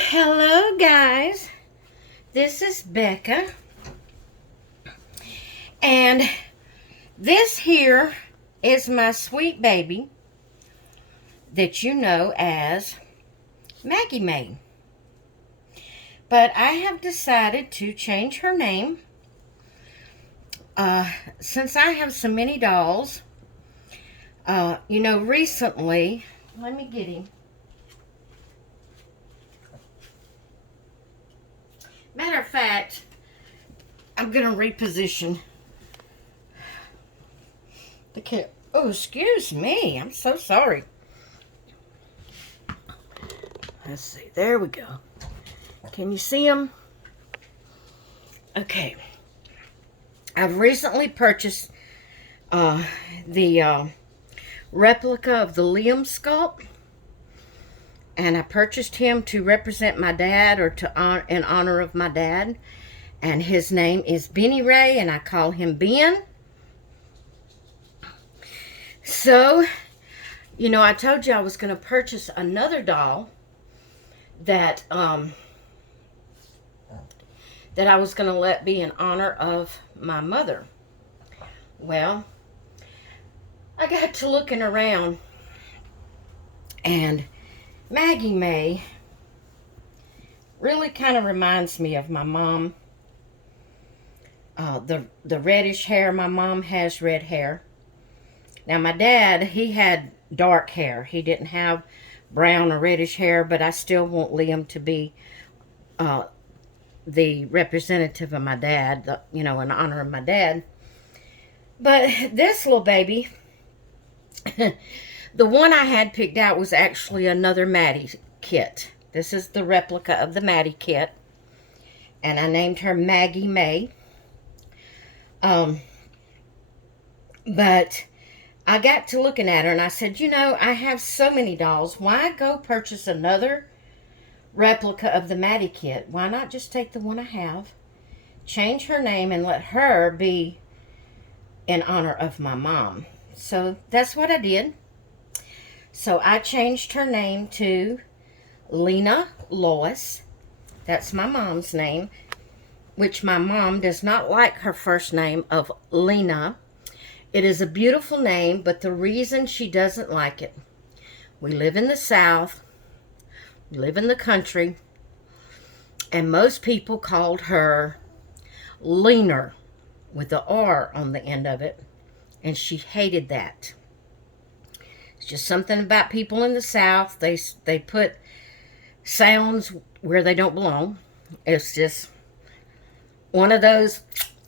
Hello guys, this is Becca, and this here is my sweet baby that you know as Maggie May. But I have decided to change her name since I have so many dolls. Recently, let me get him. Matter of fact, I'm going to reposition the cat. Oh, excuse me. I'm so sorry. Let's see. There we go. Can you see them? Okay. I've recently purchased the replica of the Liam sculpt. And I purchased him to represent my dad, or in honor of my dad. And his name is Benny Ray, and I call him Ben. So, I told you I was going to purchase another doll that I was going to let be in honor of my mother. Well, I got to looking around, and Maggie May really kind of reminds me of my mom. The reddish hair. My mom has red hair. Now my dad, he had dark hair. He didn't have brown or reddish hair, but I still want Liam to be the representative of my dad, in honor of my dad. But this little baby, the one I had picked out was actually another Maddie kit. This is the replica of the Maddie kit. And I named her Maggie May. But I got to looking at her and I said, I have so many dolls. Why go purchase another replica of the Maddie kit? Why not just take the one I have, change her name, and let her be in honor of my mom? So that's what I did. So I changed her name to Lena Lois. That's my mom's name, which my mom does not like her first name of Lena. It is a beautiful name, but the reason she doesn't like it, we live in the South, we live in the country, and most people called her Leaner with the R on the end of it, and she hated that. It's just something about people in the South. They put sounds where they don't belong. It's just one of those,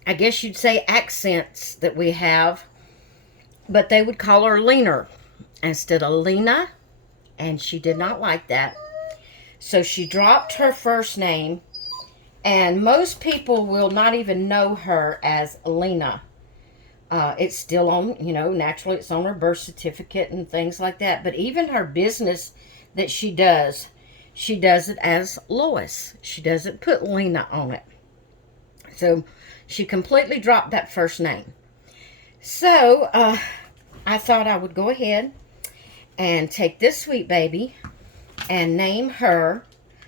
I guess you'd say, accents that we have. But they would call her Leaner instead of Lena, and she did not like that. So she dropped her first name, and most people will not even know her as Lena. It's still on, naturally it's on her birth certificate and things like that. But even her business that she does it as Lois. She doesn't put Lena on it. So she completely dropped that first name. So I thought I would go ahead and take this sweet baby and name her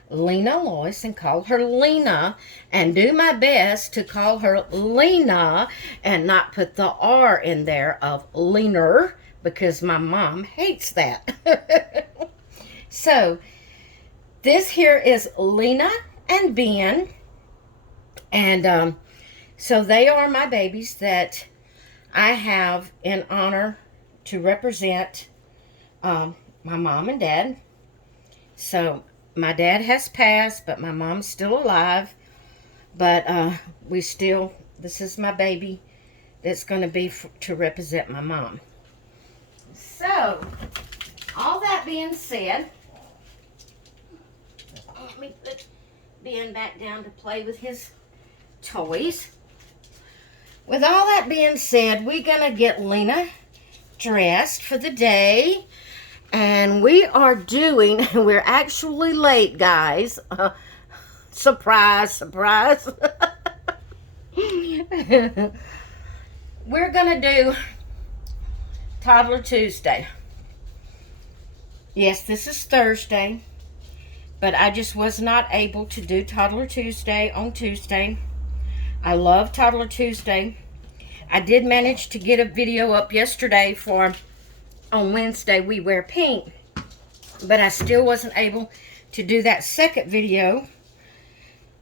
Lena Lois and call her Lena, and do my best to call her Lena and not put the R in there of Leaner, because my mom hates that. So this here is Lena and Ben, and so they are my babies that I have in honor to represent my mom and dad. So my dad has passed, but my mom's still alive. But this is my baby that's going to be to represent my mom. So, all that being said, let me put Ben back down to play with his toys. With all that being said, we're going to get Lena dressed for the day. And we're actually late, guys. Surprise, surprise. We're going to do Toddler Tuesday. Yes, this is Thursday. But I just was not able to do Toddler Tuesday on Tuesday. I love Toddler Tuesday. I did manage to get a video up yesterday for on Wednesday we wear pink, but I still wasn't able to do that second video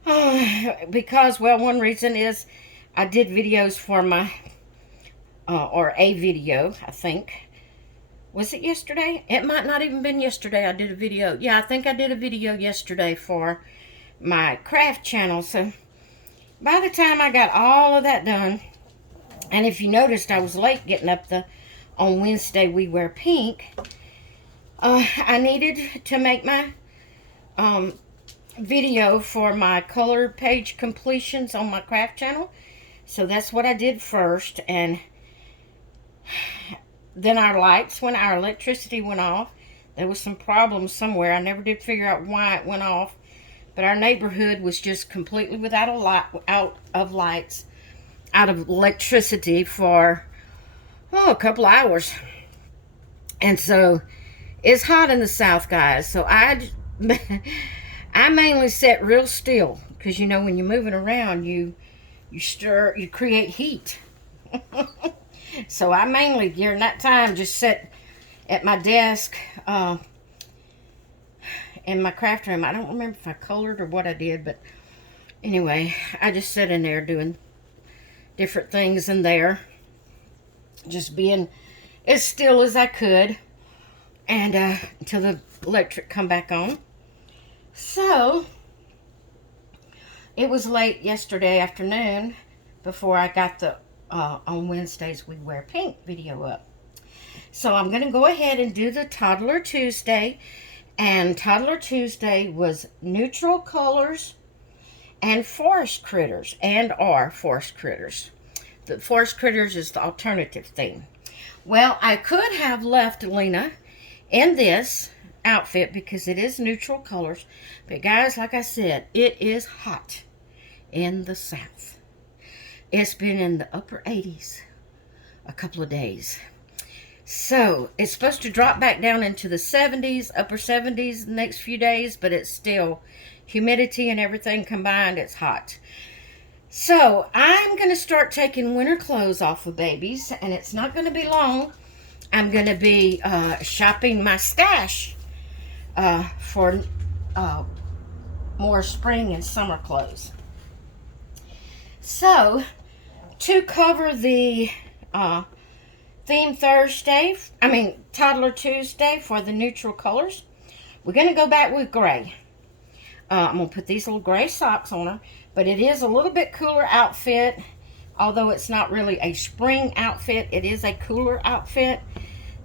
because, well, one reason is I did videos for my or a video, I think. Was it yesterday? It might not even been yesterday I did a video. Yeah, I think I did a video yesterday for my craft channel. So by the time I got all of that done, and if you noticed, I was late getting up on Wednesday we wear pink. I needed to make my video for my color page completions on my craft channel. So that's what I did first. And then our electricity went off. There was some problems somewhere. I never did figure out why it went off. But our neighborhood was just completely without out of electricity for a couple hours. And so it's hot in the south, guys. So I mainly sit real still because, you know, when you're moving around, you create heat. So I mainly, during that time, just sit at my desk in my craft room. I don't remember if I colored or what I did, but anyway, I just sat in there doing different things in there, just being as still as I could, and until the electric come back on. So it was late yesterday afternoon before I got the on Wednesdays we wear pink video up. So I'm going to go ahead and do the Toddler Tuesday. And Toddler Tuesday was neutral colors and forest critters, and are forest critters. The forest critters is the alternative theme. Well, I could have left Lena in this outfit because it is neutral colors. But guys, like I said, it is hot in the south. It's been in the upper 80s a couple of days. So it's supposed to drop back down into the 70s, upper 70s the next few days, but it's still humidity and everything combined, it's hot. So I'm going to start taking winter clothes off of babies, and it's not going to be long. I'm going to be shopping my stash for more spring and summer clothes. So to cover the Toddler Tuesday for the neutral colors, we're going to go back with gray. I'm going to put these little gray socks on her, but it is a little bit cooler outfit. Although it's not really a spring outfit, it is a cooler outfit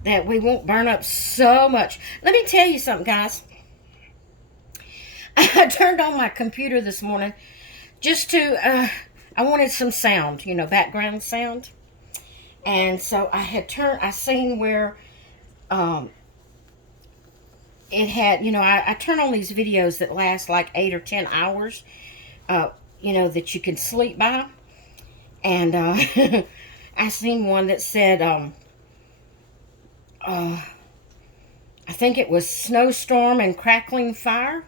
that we won't burn up so much. Let me tell you something, guys. I turned on my computer this morning just to, I wanted some sound, you know, background sound. And so I seen where it had, you know, I turn on these videos that last like 8 or 10 hours, you know, that you can sleep by. And I seen one that said, I think it was snowstorm and crackling fire.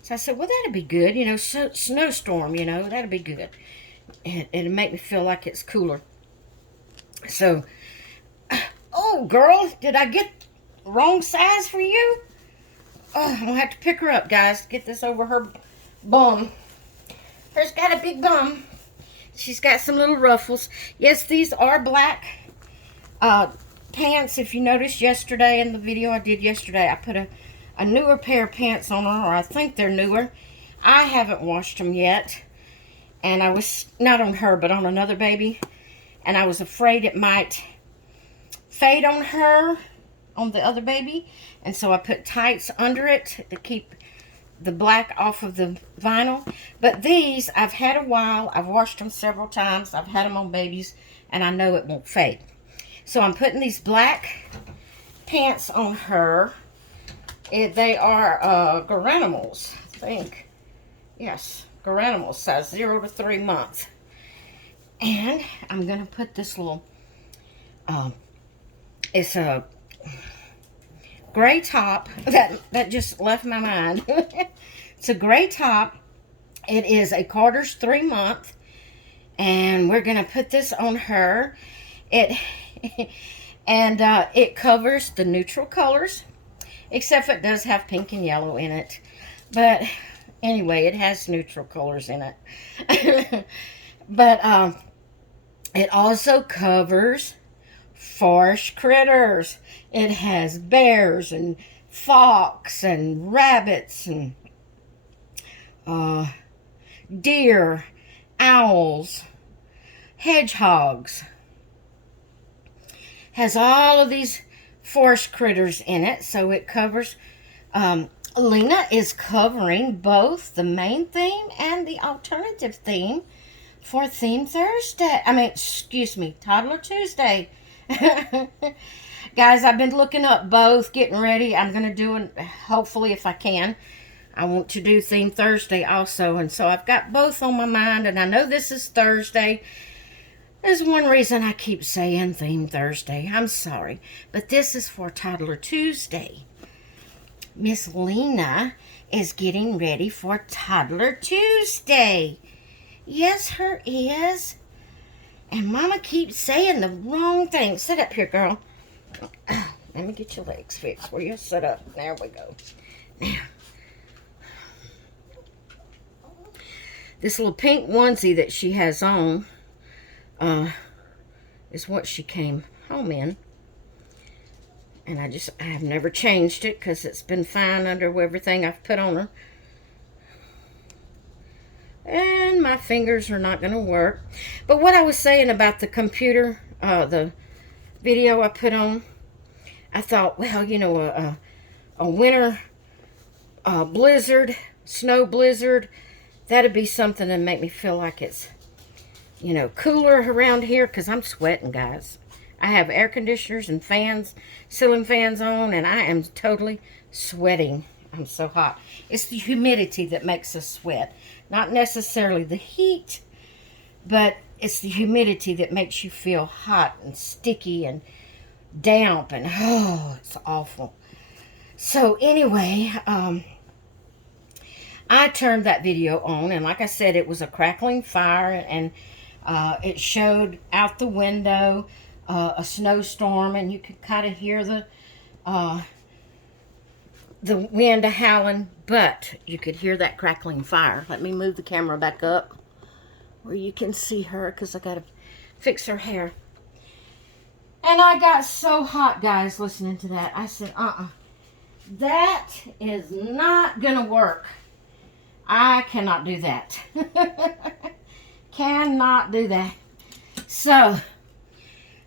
So I said, well, that'd be good, you know, snowstorm, you know, that'd be good. It'd make me feel like it's cooler. So, oh, girl, did I get the wrong size for you? Oh, I'm going to have to pick her up, guys, to get this over her bum. Her's got a big bum. She's got some little ruffles. Yes, these are black pants. If you noticed yesterday in the video I did yesterday, I put a newer pair of pants on her, or I think they're newer. I haven't washed them yet. And I was, not on her, but on another baby. And I was afraid it might fade on her, on the other baby. And so I put tights under it to keep the black off of the vinyl. But these, I've had a while. I've washed them several times. I've had them on babies, and I know it won't fade. So I'm putting these black pants on her. They are Garanimals, I think. Yes, Garanimals, size 0 to 3 months. And I'm going to put this little, it's a gray top that just left my mind. It's a gray top. It is a Carter's 3-month, and we're gonna put this on her. It and it covers the neutral colors, except for it does have pink and yellow in it. But anyway, it has neutral colors in it. But it also covers forest critters. It has bears and fox and rabbits and deer, owls, hedgehogs. Has all of these forest critters in it, so it covers. Lena is covering both the main theme and the alternative theme for Theme Thursday. Excuse me, Toddler Tuesday. Guys, I've been looking up both, getting ready. I'm going to do it, hopefully, if I can. I want to do Theme Thursday also, and so I've got both on my mind, and I know this is Thursday. There's one reason I keep saying Theme Thursday. I'm sorry, but this is for Toddler Tuesday. Miss Lena is getting ready for Toddler Tuesday. Yes, her is. And Mama keeps saying the wrong thing. Sit up here, girl. Let me get your legs fixed where you sit up. There we go. Now, this little pink onesie that she has on is what she came home in. And I have never changed it because it's been fine under everything I've put on her. And my fingers are not going to work. But what I was saying about the computer, the video I put on, I thought, well, you know, a winter blizzard, snow blizzard, that'd be something that make me feel like it's, you know, cooler around here because I'm sweating, guys. I have air conditioners and fans, ceiling fans on, and I am totally sweating. I'm so hot. It's the humidity that makes us sweat. Not necessarily the heat, but it's the humidity that makes you feel hot and sticky and damp, and oh, it's awful. So anyway, I turned that video on, and like I said, it was a crackling fire, and it showed out the window a snowstorm, and you could kind of hear the wind howling, but you could hear that crackling fire. Let me move the camera back up where you can see her, because I got to fix her hair. And I got so hot, guys, listening to that. I said, that is not going to work. I cannot do that. Cannot do that. So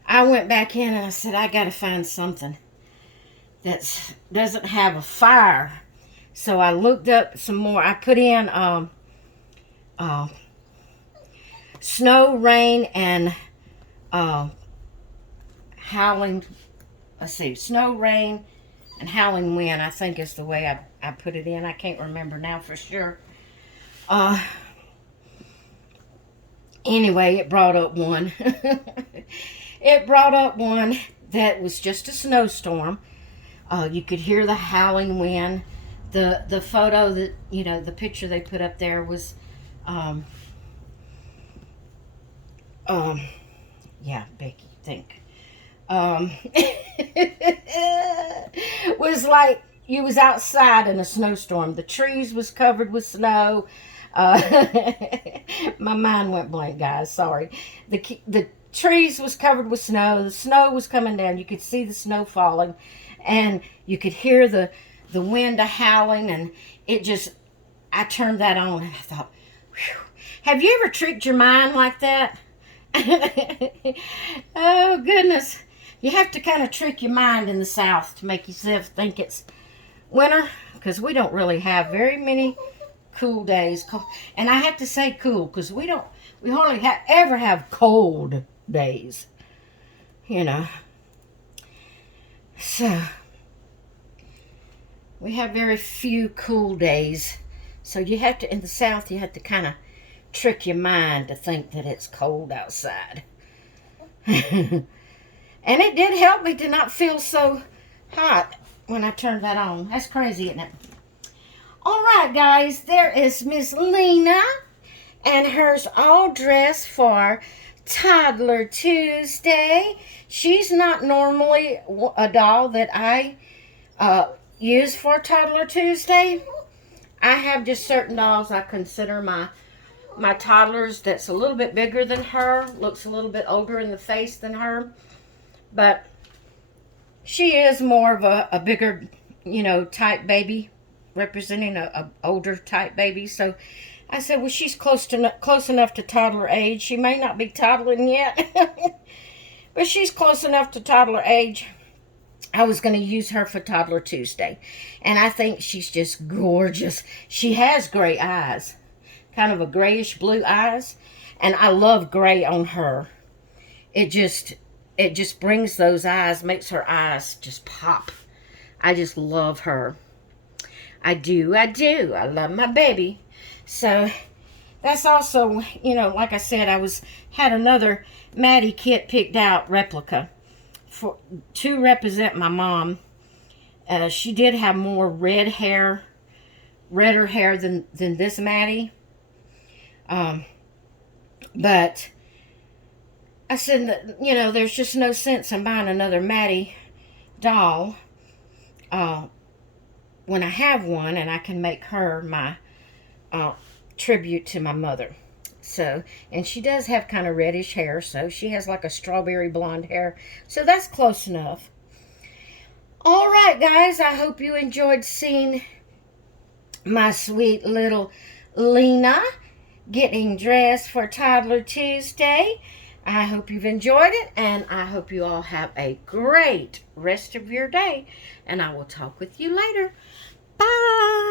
I went back in and I said, I got to find something that doesn't have a fire. So I looked up some more. I put in snow, rain, and howling. Let's see, snow, rain, and howling wind, I think is the way I put it in. I can't remember now for sure. Anyway, it brought up one. It brought up one that was just a snowstorm. You could hear the howling wind. The photo that, you know, the picture they put up there was, yeah, Becky, think. Was like you was outside in a snowstorm. The trees was covered with snow. My mind went blank, guys. Sorry. The trees was covered with snow. The snow was coming down. You could see the snow falling, and you could hear the wind howling, and it just, I turned that on, and I thought, whew. Have you ever tricked your mind like that? Oh, goodness. You have to kind of trick your mind in the South to make yourself think it's winter, because we don't really have very many cool days. And I have to say cool, because we hardly ever have cold days, you know. So we have very few cool days. So you have to, in the South, you have to kind of trick your mind to think that it's cold outside. And it did help me to not feel so hot when I turned that on. That's crazy, isn't it? All right, guys, there is Miss Lena, and hers all dressed for Toddler Tuesday. She's not normally a doll that I use for Toddler Tuesday. I have just certain dolls I consider my toddlers that's a little bit bigger than her, looks a little bit older in the face than her, but she is more of a bigger, type baby, representing a older type baby. So I said, well, she's close enough to toddler age. She may not be toddling yet, but she's close enough to toddler age. I was going to use her for Toddler Tuesday, and I think she's just gorgeous. She has gray eyes, kind of a grayish blue eyes, and I love gray on her. It just brings those eyes, makes her eyes just pop. I just love her. I do. I love my baby. So that's also, like I said, had another Maddie kit picked out replica to represent my mom. She did have more redder hair than this Maddie. But I said that, there's just no sense in buying another Maddie doll when I have one and I can make her my tribute to my mother. So, and she does have kind of reddish hair, so she has like a strawberry blonde hair. So that's close enough. All right, guys, I hope you enjoyed seeing my sweet little Lena getting dressed for Toddler Tuesday. I hope you've enjoyed it, and I hope you all have a great rest of your day, and I will talk with you later. Bye.